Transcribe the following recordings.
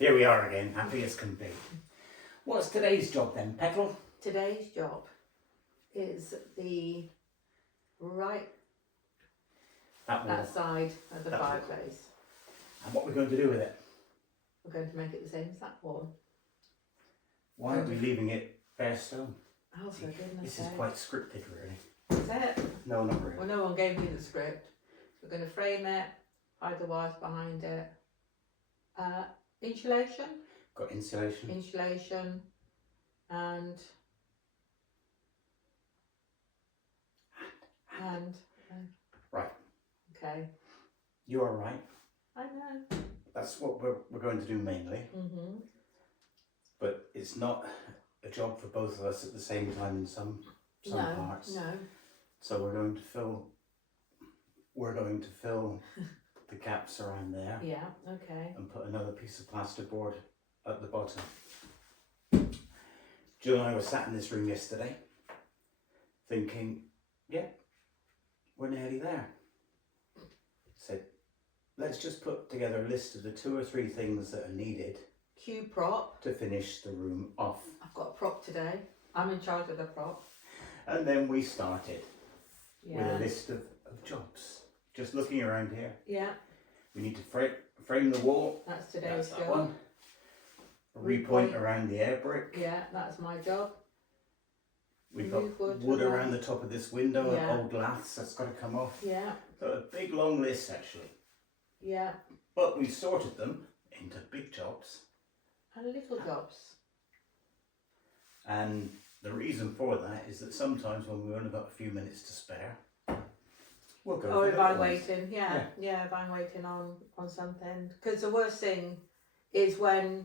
Here we are again, happy as can be. What's today's job then, Petal? Today's job is the that side of the fireplace. And what we're going to do with it? We're going to make it the same as that wall. Why aren't we leaving it bare stone? Oh, for goodness This sake. is quite scripted, really. Is it? No, not really. Well, no one gave me the script. We're going to frame it, hide the wires behind it. Insulation. Got insulation. Insulation. And Right. Okay. You are right. I know. That's what we're going to do mainly. Mm-hmm. But it's not a job for both of us at the same time in some parts. No. So we're going to fill the gaps around there. Yeah, okay. And put another piece of plasterboard at the bottom. Jill and I were sat in this room yesterday thinking, yeah, we're nearly there. Said, let's just put together a list of the 2 or 3 things that are needed. Cue prop. To finish the room off. I've got a prop today. I'm in charge of the prop. And then we started with a list of jobs. Just looking around here. Yeah. We need to frame the wall. That's today's That job. one. Repoint around the air brick. Yeah, that's my job. We've got wood around the top of this window and old laths that's got to come off. Yeah. So a big long list actually. Yeah. But we sorted them into big jobs. And little jobs. And the reason for that is that sometimes when we've only got a few minutes to spare, we'll go. Or if I'm waiting, yeah, if I'm waiting on something. Because the worst thing is when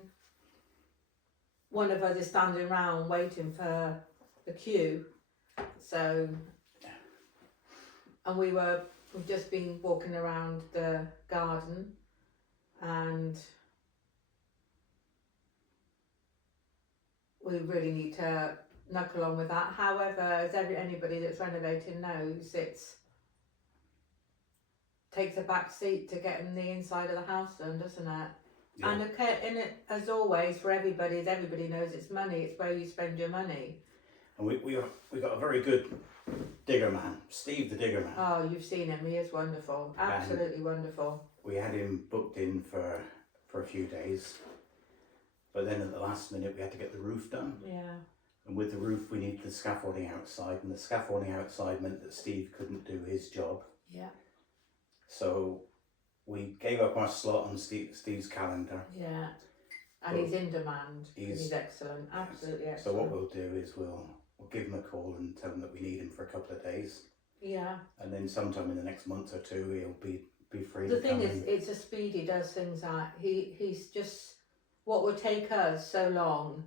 one of us is standing around waiting for the queue. So, and we've just been walking around the garden and we really need to knuckle on with that. However, as anybody that's renovating knows, it's takes a back seat to getting the inside of the house done, doesn't it? Yeah. And okay, in it, as always, for everybody, as everybody knows, it's money. It's where you spend your money. And we got a very good digger man, Steve the digger man. Oh, you've seen him. He is wonderful. Absolutely wonderful. We had him booked in for a few days. But then at the last minute, we had to get the roof done. Yeah. And with the roof, we needed the scaffolding outside. And the scaffolding outside meant that Steve couldn't do his job. Yeah. So we gave up our slot on Steve's calendar. Yeah. And he's in demand. He's excellent. Absolutely excellent. So what we'll do is we'll give him a call and tell him that we need him for a couple of days. Yeah. And then sometime in the next month or 2, he'll be free. The thing is, it's a speed he does things at. He's just, what would take us so long,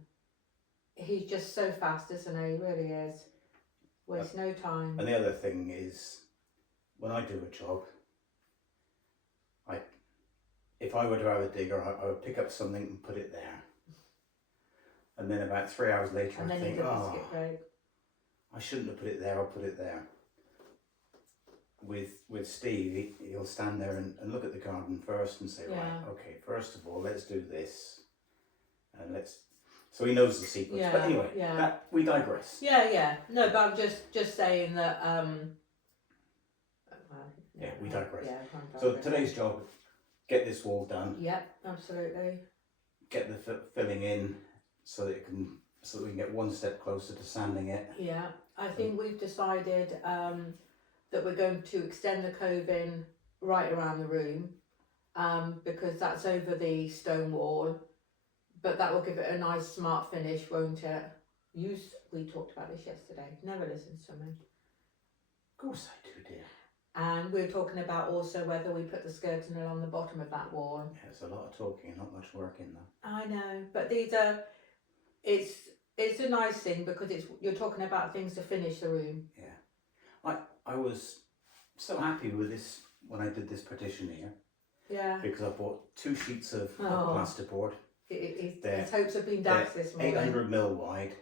he's just so fast, isn't he? He really is. Wastes no time. And the other thing is, when I do a job, if I were to have a digger, I would pick up something and put it there. And then about 3 hours later, I think, I shouldn't have put it there, I'll put it there. With Steve, he'll stand there and look at the garden first and say, right, okay, first of all, let's do this. And so he knows the sequence. Yeah, but anyway, we digress. Yeah. No, but I'm just saying that, we digress. Yeah, so today's job, get this wall done. Yep, absolutely. Get the filling in so that we can get one step closer to sanding it. Yeah, I think we've decided that we're going to extend the coving right around the room because that's over the stone wall, but that will give it a nice smart finish, won't it? We talked about this yesterday. Never listens to me. Of course I do, dear. And we were talking about also whether we put the skirting along the bottom of that wall. Yeah, it's a lot of talking, not much work in there. I know, but these are, it's a nice thing because you're talking about things to finish the room. Yeah, I was so happy with this when I did this partition here. Yeah. Because I bought 2 sheets of plasterboard. His hopes have been dashed this morning. 800mm wide.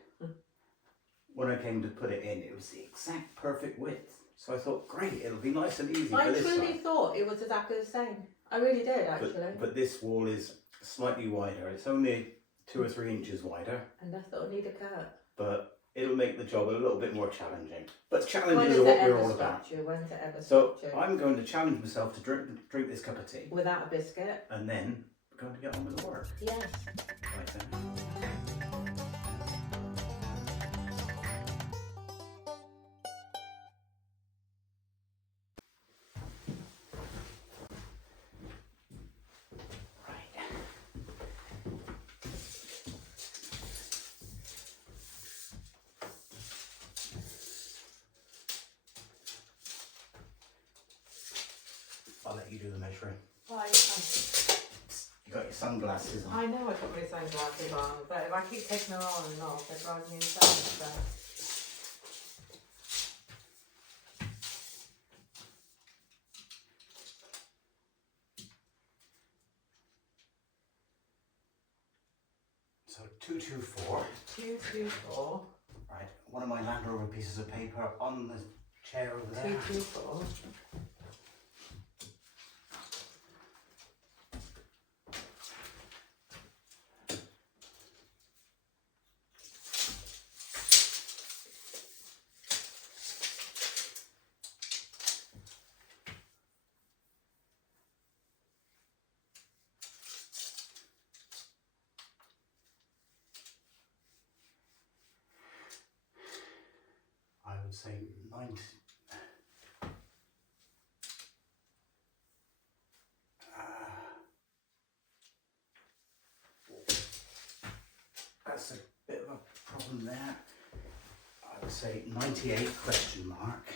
When I came to put it in, it was the exact perfect width. So I thought, great, it'll be nice and easy for this side. I truly thought it was exactly the same. I really did, actually. But this wall is slightly wider. It's only 2 or 3 inches wider. And I thought I need a cut. But it'll make the job a little bit more challenging. But When challenges does are it what we're ever all stop about. you? When's it ever So stop you? I'm going to challenge myself to drink this cup of tea. Without a biscuit? And then we're going to get on with the work. Yes. Right then. I'll let you do the measuring. Right. You got your sunglasses on. I know I got my sunglasses on, but if I keep taking them on and off, they're driving me insane. So. So 224. 224. Right, one of my Land Rover pieces of paper on the chair over there. 224. I would say 90. That's a bit of a problem there. I would say 98 question mark.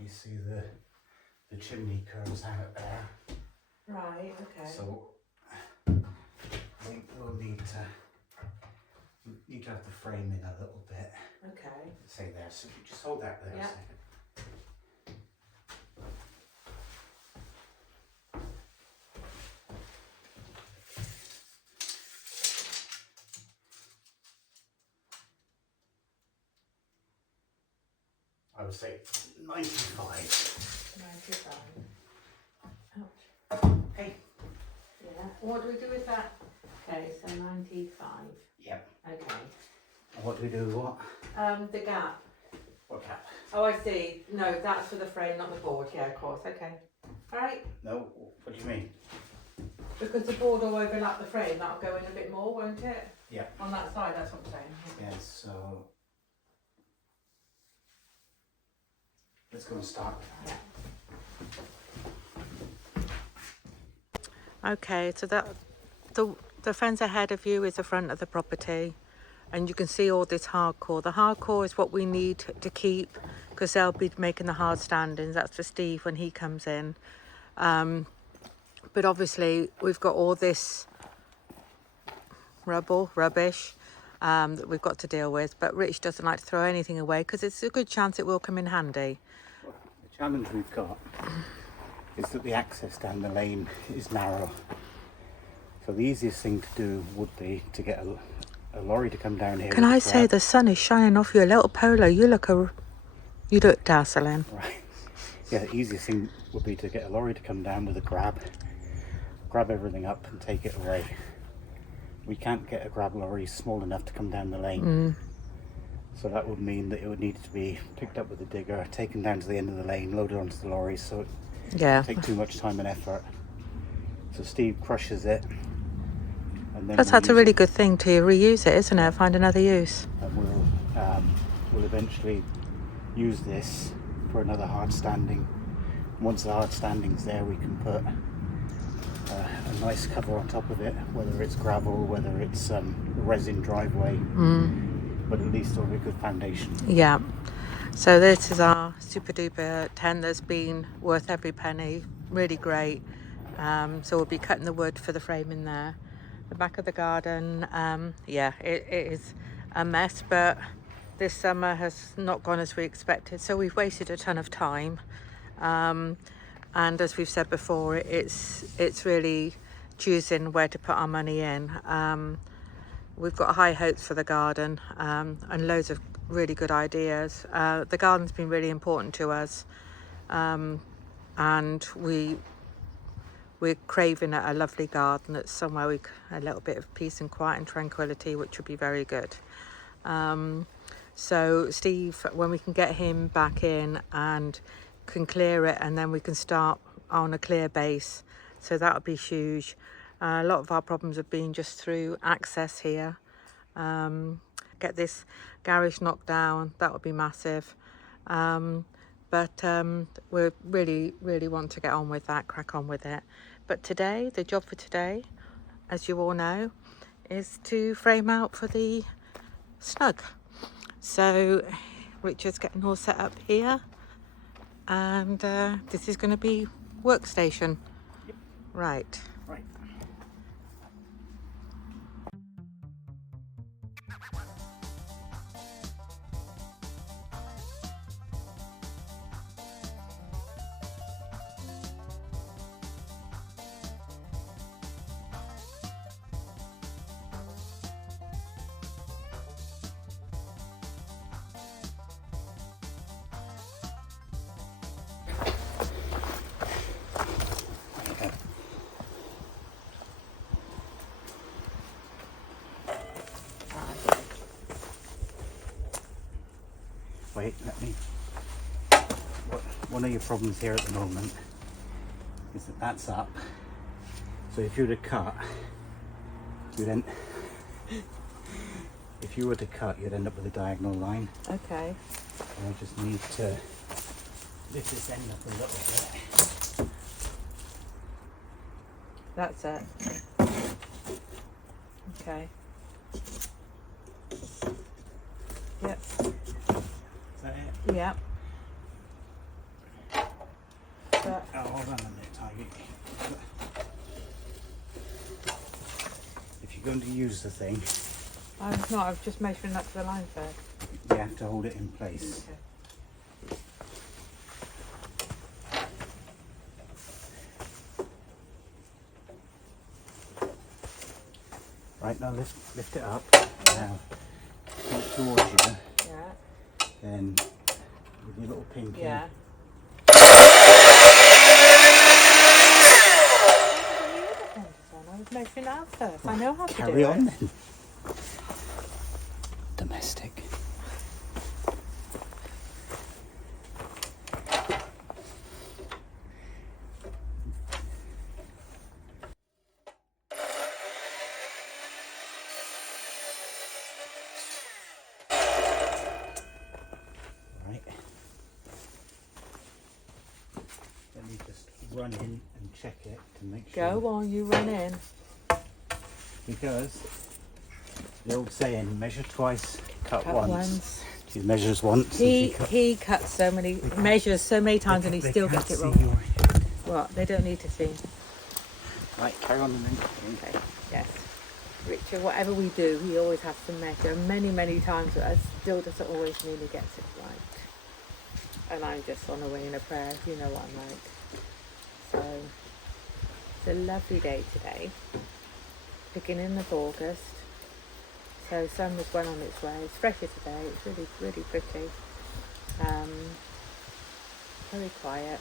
You see the chimney curves out there. Right, okay. So I think we'll need to have the frame in a little bit. Okay. Say there, so you just hold that there Yeah. a second. I would say 95. 95. Ouch. Hey. Yeah. What do we do with that? Okay, so 95. Yep. Okay. And what do we do with what? The gap. What cap? Oh, I see. No, that's for the frame, not the board. Yeah, of course. Okay. All right. No, what do you mean? Because the board will overlap the frame, that'll go in a bit more, won't it? Yeah. On that side, that's what I'm saying. Yeah, so let's go and start with that. Yeah. Okay, so that the fence ahead of you is the front of the property, and you can see all this hardcore. The hardcore is what we need to keep because they'll be making the hard standings. That's for Steve when he comes in. But obviously we've got all this rubbish that we've got to deal with. But Rich doesn't like to throw anything away because it's a good chance it will come in handy. Well, the challenge we've got is that the access down the lane is narrow. So the easiest thing to do would be to get a lorry to come down here. Can I say the sun is shining off your little polo? You look dazzling. Right. Yeah, the easiest thing would be to get a lorry to come down with a grab everything up and take it away. We can't get a grab lorry small enough to come down the lane. So that would mean that it would need to be picked up with a digger, taken down to the end of the lane, loaded onto the lorry, so it would take too much time and effort. So Steve crushes it. And then that's a really good thing to reuse it, isn't it? Find another use. And we'll eventually use this for another hard standing. Once the hard standing's there, we can put a nice cover on top of it, whether it's gravel, whether it's resin driveway, but at least it'll be a good foundation. Yeah. So this is our super duper tent that's been worth every penny. Really great. So we'll be cutting the wood for the frame in there. The back of the garden, it is a mess, but this summer has not gone as we expected, so we've wasted a ton of time. And as we've said before, it's really choosing where to put our money in. We've got high hopes for the garden and loads of really good ideas. The garden's been really important to us, and we're craving a lovely garden that's somewhere a little bit of peace and quiet and tranquility, which would be very good. So Steve, when we can get him back in and can clear it, and then we can start on a clear base, so that would be huge. A lot of our problems have been just through access here. Get this garage knocked down, that would be massive. But we really want to get on with that, crack on with it. But today, the job for today, as you all know, is to frame out for the snug. So Richard's getting all set up here, and this is going to be workstation. Yep. Right. Wait, let me. One of your problems here at the moment is that that's up. So if you were to cut, you'd end. If you were to cut, you'd end up with a diagonal line. Okay. And I just need to lift this end up a little bit. That's it. Okay. Yep. Is that it? Yep. But, Oh, hold on a minute, Tiger. If you're going to use the thing, I'm not, I was just measuring up to the line first. you have to hold it in place. Okay. Right, now lift it up. Now, point towards you. Yeah. Then, with your little pinky. Yeah. I was measuring out first. I know how to do it. Carry on then. Domestic. Right. Let me just run in and check it to make sure. Go on, you run in. Because the old saying, measure twice, cut Cut once. once. He measures once. He cuts so many, measures so many times, and he still gets it wrong. What? They don't need to see. Right, carry on and then. Okay. Yes. Richard, whatever we do, he always has to measure many times, but still doesn't always mean he gets it right. And I'm just on a wing and a prayer, you know what I'm like. So, it's a lovely day today. Beginning of August. So sun was well on its way. It's fresher today. It's really pretty. Very quiet.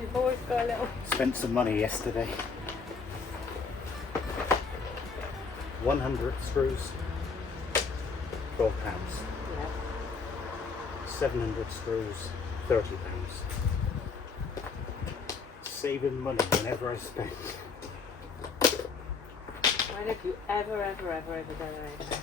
You've always got a little... Spent some money yesterday. 100 screws, £12. Yeah. 700 screws, £30. Saving money whenever I spend. When have you ever done anything?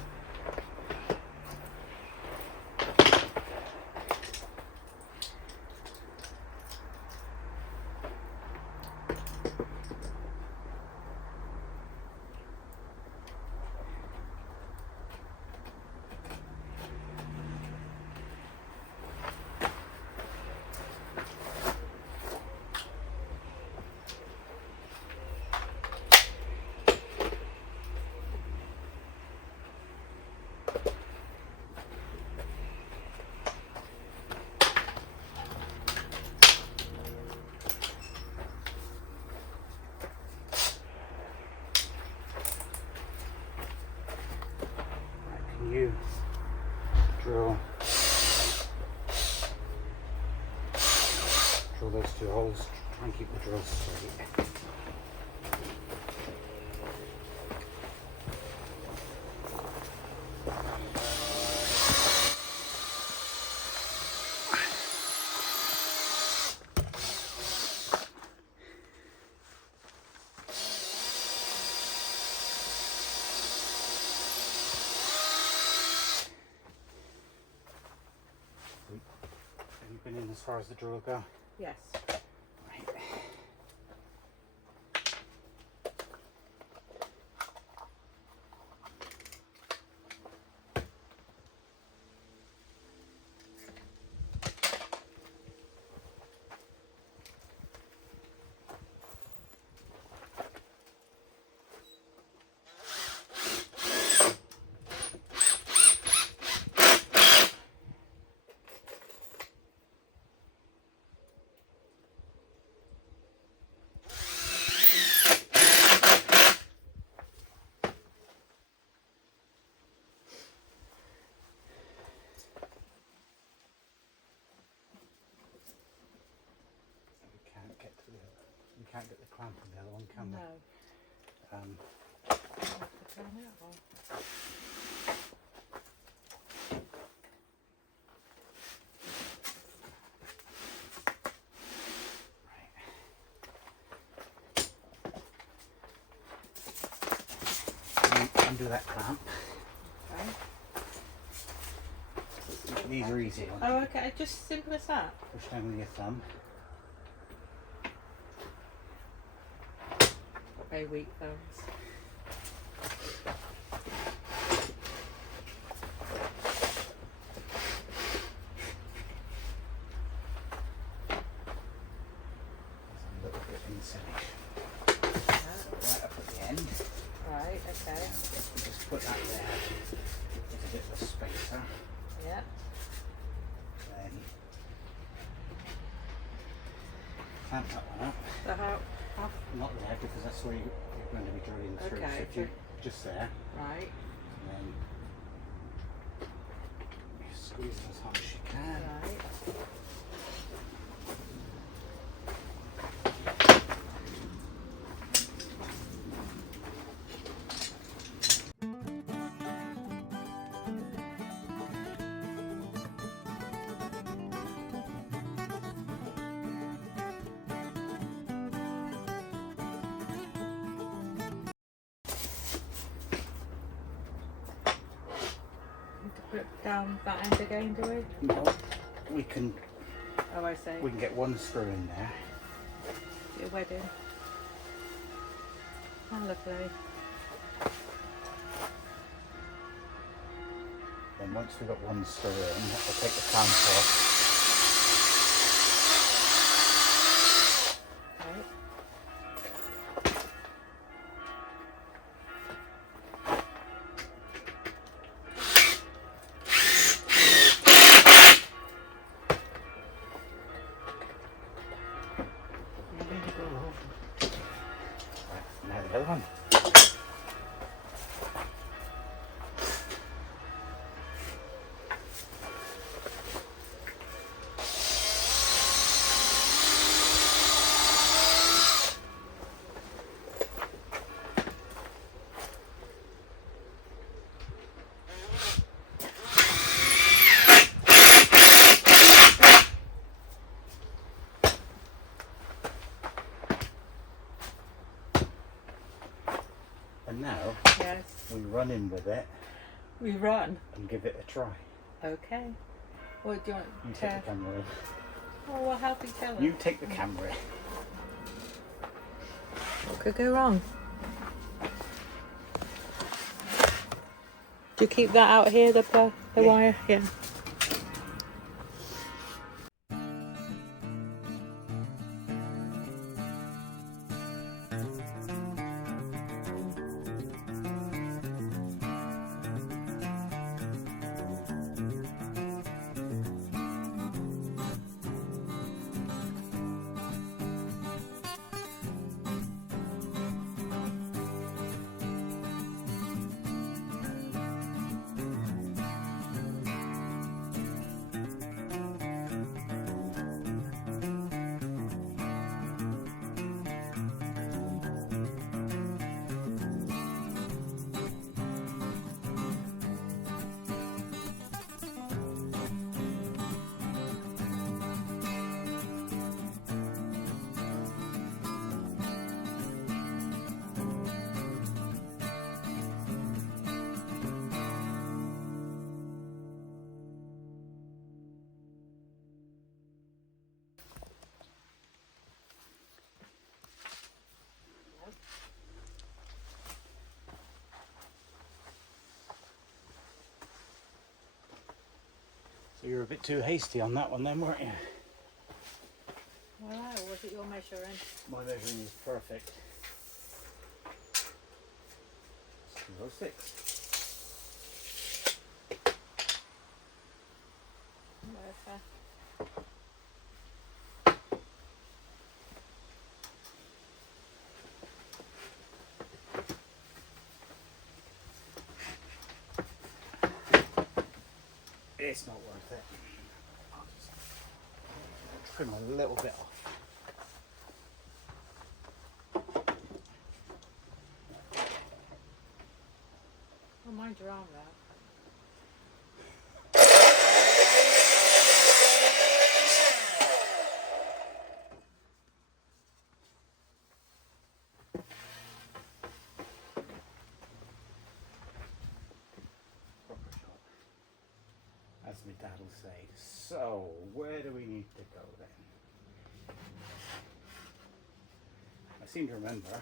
you drill those two holes. Try and keep the drill straight. Have you been in as far as the drill will go? Yes. Right. We can't get the clamp on the other one, can we? No. Undo that clamp. Okay. These are easy ones. Oh, okay. Just simple as that. Push down with your thumb. Got very weak thumbs. There's a little bit insulation. Right up at the end. Right, okay. Just put that there. There's a bit of a spacer. Yeah. Then clamp that one up. So how? Not there because that's where you're going to be drilling through. Okay, So if you just there, Right. and then you squeeze it as hard as you can. Right. Put down that end again, do we? No, we can Oh, I see. get one screw in there. Your wedding. How lovely. Then once we've got one screw in, we'll take the clamp off. Right. Now the other one. And now Yes. we run in with it We run. and give it a try. Okay. What do you want You to? take the camera in. Oh, we'll help each other. You take the camera in. What could go wrong? Do you keep that out here, the Yeah. wire? Yeah. You were a bit too hasty on that one then, weren't you? Well, was it your measuring? My measuring is perfect. It's 206. Okay. It's not worth it. I'll just trim a little bit off. Oh, mind your arm there. Proper shot. As my dad will say. So, where do we need to go then? I seem to remember.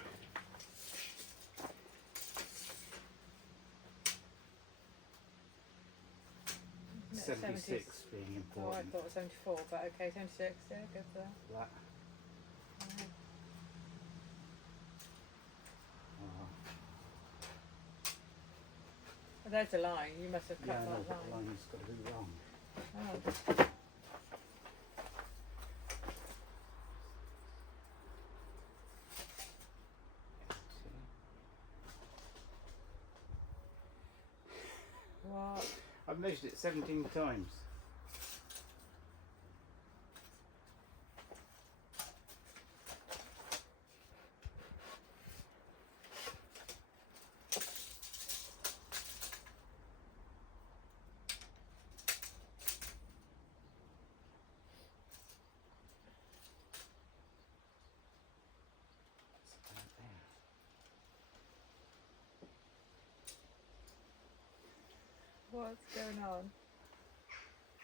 No, 76 being Oh, I important. thought it was 74, but okay, 76, yeah, good for that. That. Oh, Well, there's a line, you must have yeah, cut I know, that but the line. line's got to be wrong. Oh. What? I've measured it 17 times. It's about there. What's going on?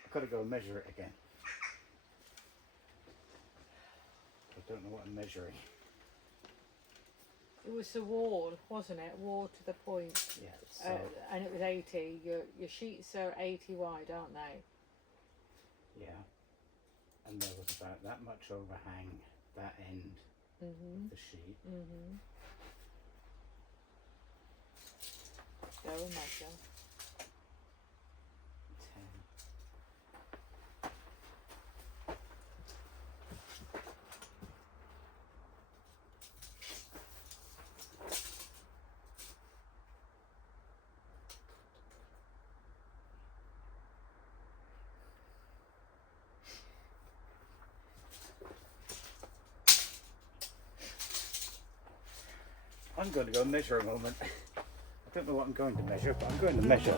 I've got to go and measure it again. I don't know what I'm measuring. It was the wall, wasn't it? Wall to the point. Yeah, so And it was 80. Your sheets are 80 wide, aren't they? yeah, and there was about that much overhang that end of the sheet. Go and measure. 10. I'm going to go measure a moment. I don't know what I'm going to measure, but I'm going to measure.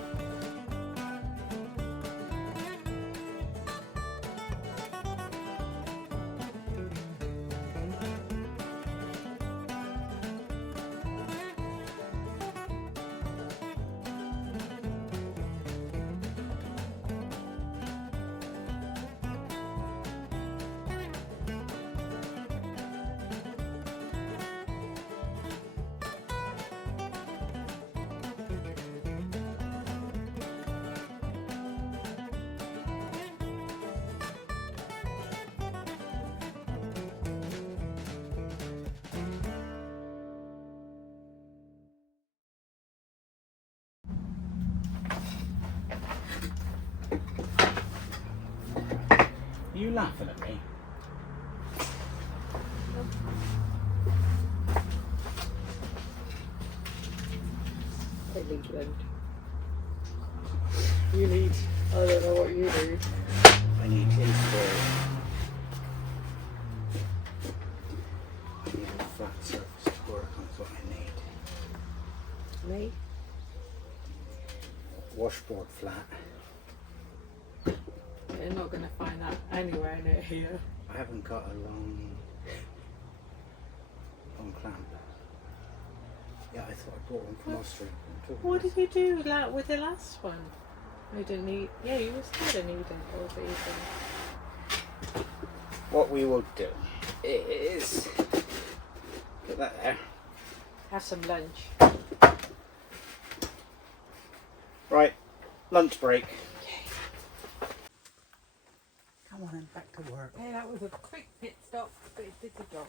Are you laughing at me? England. You need, I don't know what you need. I need install. I need a flat surface to work on, is what I need. Me? Washboard flat. You're not going to find that anywhere near here. I haven't got a long clamp. Yeah, I thought I bought one from Austria. What did you do with the last one? You didn't need, yeah, you were still going to need it, or even. What we will do is put that there. Have some lunch. Right, lunch break. Come on then, back to work. Okay, that was a quick pit stop, but it did the job.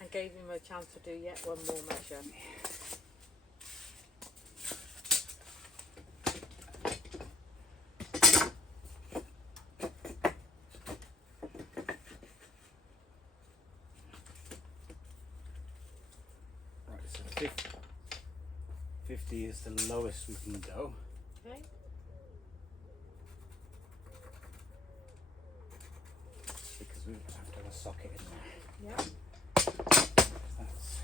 I gave him a chance to do yet one more measure. Right, so 50 is the lowest we can go. Okay. Because we have to have a socket in there. Yeah. That's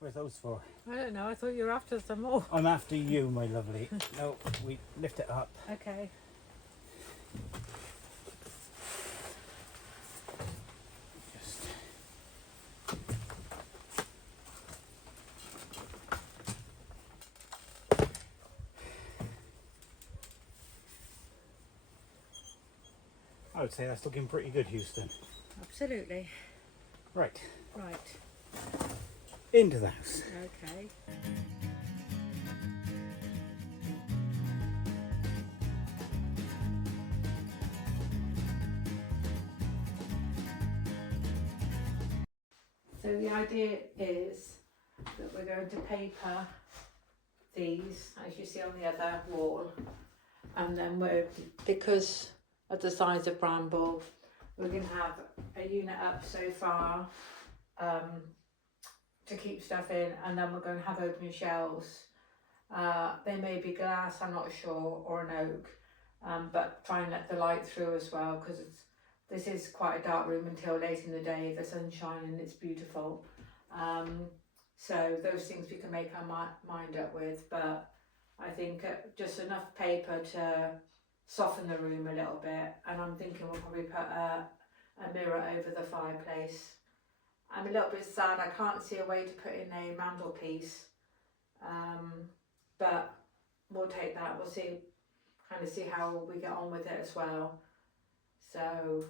Where's those for? I don't know, I thought you were after some more. I'm after you, my lovely. No, we lift it up. Okay. Just I would say that's looking pretty good, Houston. Absolutely. Right, Right. into the house. Okay. So the idea is that we're going to paper these, as you see on the other wall, and then because of the size of Bramble, we're going to have a unit up so far to keep stuff in, and then we're going to have open shelves. They may be glass, I'm not sure, or an oak, but try and let the light through as well, because this is quite a dark room until late in the day. The sun's shining and it's beautiful. So those things we can make our mind up with, but I think just enough paper to soften the room a little bit, and I'm thinking we'll probably put a mirror over the fireplace. I'm a little bit sad I can't see a way to put in a mantelpiece, but we'll take that. We'll see how we get on with it as well. So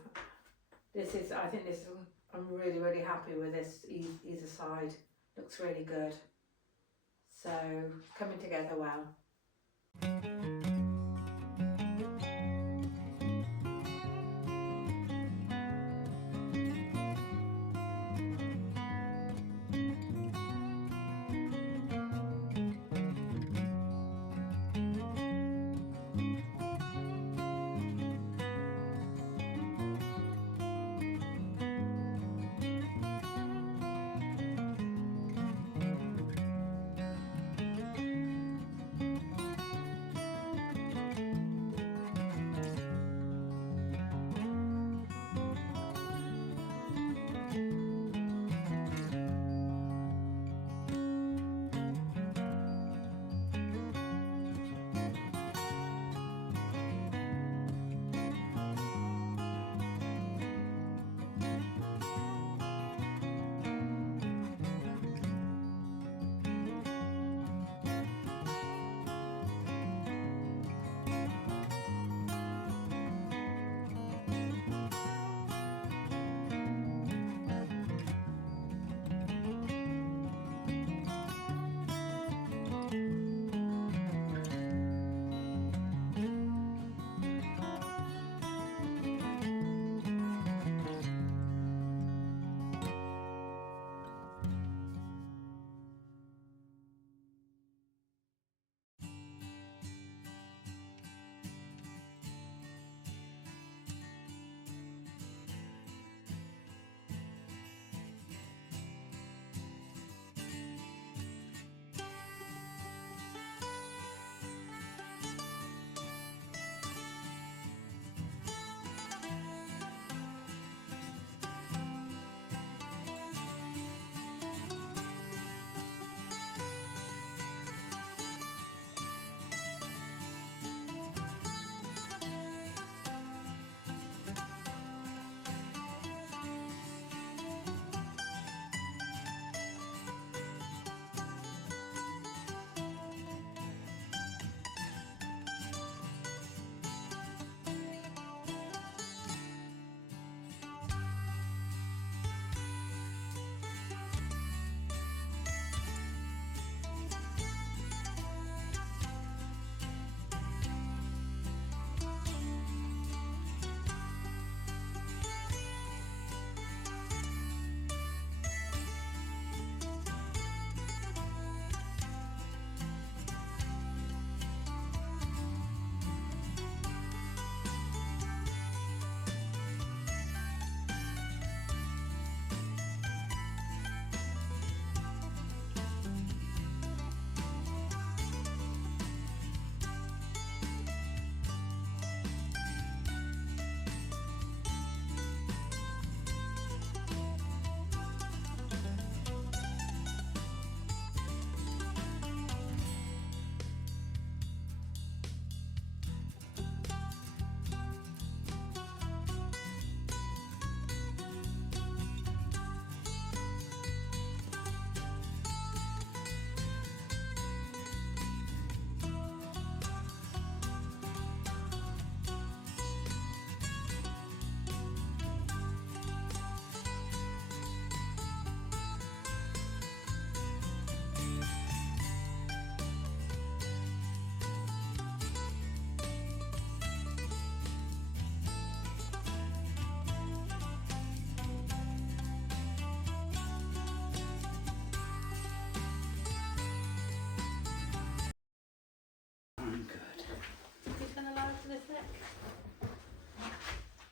I'm really, really happy with this either side. Looks really good. So coming together well.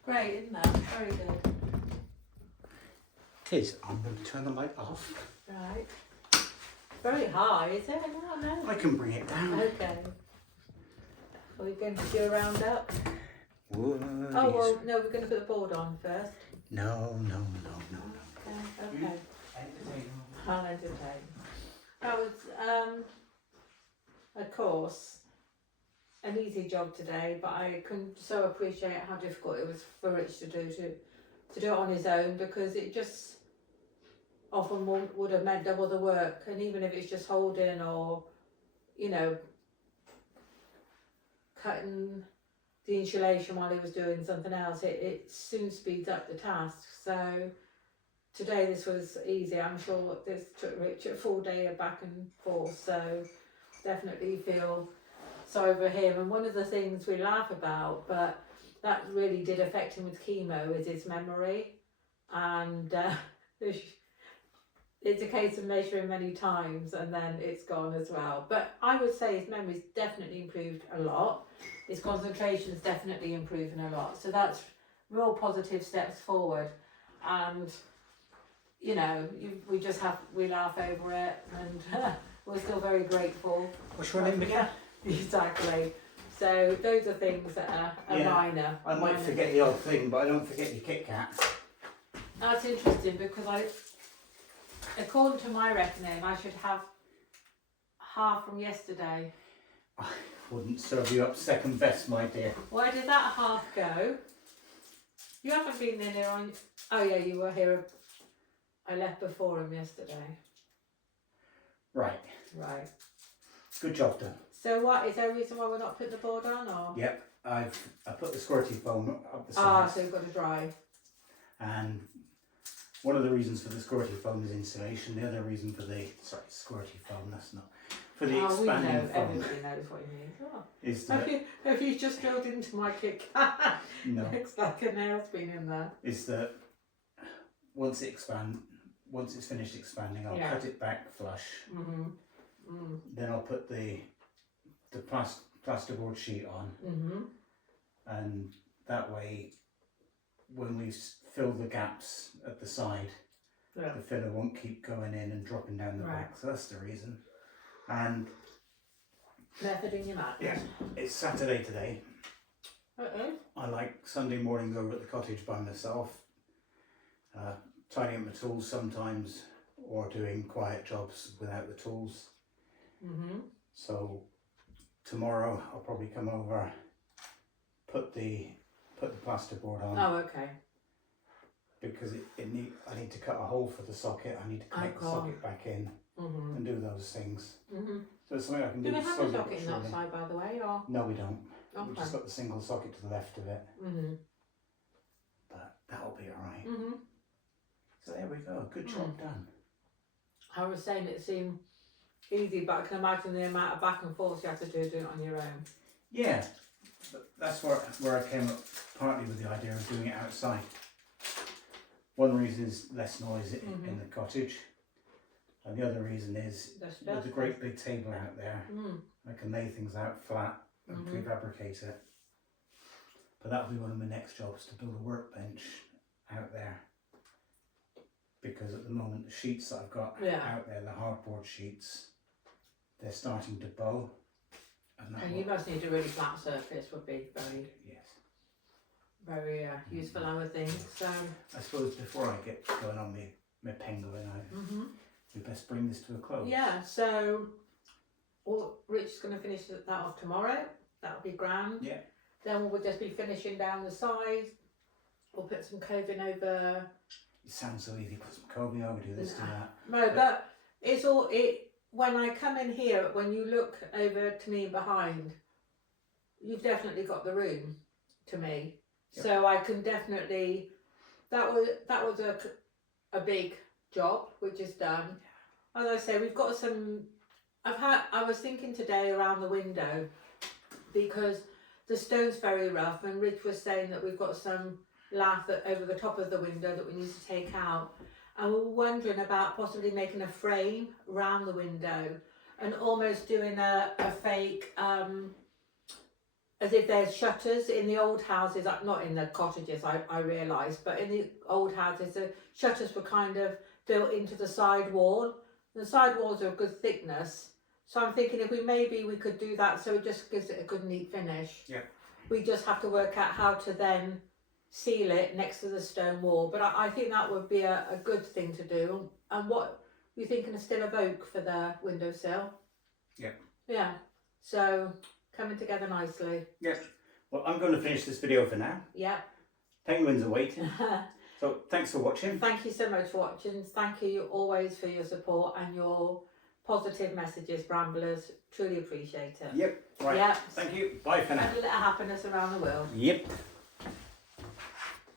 Great, isn't that? Very good. It is. I'm going to turn the light off. Right. Very high, is it? I don't know. I can bring it down. Okay. Are we going to do a roundup? Wood Oh, is- well, no, we're going to put the board on first. No. Okay. I'll entertain. That was, of course, an easy job today, but I can so appreciate how difficult it was for Rich to do it on his own, because it just often would have meant double the work. And even if it's just holding or, you know, cutting the insulation while he was doing something else, it soon speeds up the task. So today this was easy. I'm sure this took Rich a full day of back and forth, so definitely feel sorry for him. And one of the things we laugh about, but that really did affect him with chemo, is his memory. And it's a case of measuring many times and then it's gone as well. But I would say his memory's definitely improved a lot. His concentration's definitely improving a lot. So that's real positive steps forward. And you know, we laugh over it, and we're still very grateful. What's your name again? Exactly. So those are things that are minor. I might forget the odd thing, but I don't forget your Kit Kat. That's interesting, because according to my reckoning, I should have half from yesterday. I wouldn't serve you up second best, my dear. Where did that half go? You haven't been in here on... Oh yeah, you were here. I left before him yesterday. Right. Right. Good job done. So what, is there a reason why we're not putting the board on, or? Yep, I put the squirty foam up the Ah, sides. so we've got to dry. And one of the reasons for the squirty foam is insulation. The other reason for the squirty foam, that's not for the expanding we know, foam everybody knows what you mean. Oh. is that Have you just drilled into my Kit Kat? no Looks like a nail's been in there. is that once it's finished expanding, I'll cut it back flush. Then I'll put the plasterboard sheet on, and that way, when we fill the gaps at the side, the filler won't keep going in and dropping down the back. So that's the reason. And method in your madness. yeah, it's Saturday today. I like Sunday mornings over at the cottage by myself, tidying up my tools sometimes, or doing quiet jobs without the tools. So tomorrow I'll probably come over, put the plasterboard on. Oh, okay. Because I need to cut a hole for the socket. I need to connect the socket back in and do those things. So it's something I can do. Do we have a slowly socket but in that surely. side, by the way, or? No, we don't. Okay. We've just got the single socket to the left of it. But that'll be alright. So there we go. Good job done. I was saying it seemed easy, but I can imagine the amount of back and forth you have to do doing it on your own. Yeah, but that's where I came up partly with the idea of doing it outside. One reason is less noise in the cottage, and the other reason is with a great big table out there, I can lay things out flat and prefabricate it. But that'll be one of my next jobs, to build a workbench out there. Because at the moment the sheets that I've got out there, the hardboard sheets, they're starting to bow. And you must need a really flat surface, would be very useful, I would think. So I suppose before I get going on my penguin, we best bring this to a close. Yeah, so Rich is going to finish that off tomorrow. That'll be grand. Yeah. Then we'll just be finishing down the sides. We'll put some coving over. It sounds so easy. Put some coving over, do this, do that. No, but it's all it. When I come in here, when you look over to me behind, you've definitely got the room to me. Yep. So I can definitely. That was a big job, which is done. As I say, we've got some. I was thinking today around the window, because the stone's very rough, and Rich was saying that we've got some lath over the top of the window that we need to take out, and we were wondering about possibly making a frame round the window and almost doing a fake as if there's shutters in the old houses, not in the cottages, I realised, but in the old houses, the shutters were kind of built into the side wall. The side walls are a good thickness, so I'm thinking if we could do that, so it just gives it a good neat finish. Yeah. We just have to work out how to then seal it next to the stone wall, but I think that would be a good thing to do. And what were you thinking, a still of oak for the windowsill? Yeah. Yeah. So coming together nicely. Yes. Well, I'm going to finish this video for now. Yeah. Penguins are waiting. So thanks for watching. Thank you so much for watching. Thank you always for your support and your positive messages, Bramblers. Truly appreciate it. Yep. Right. Yep. Thank you. Bye for now. And a little happiness around the world. Yep.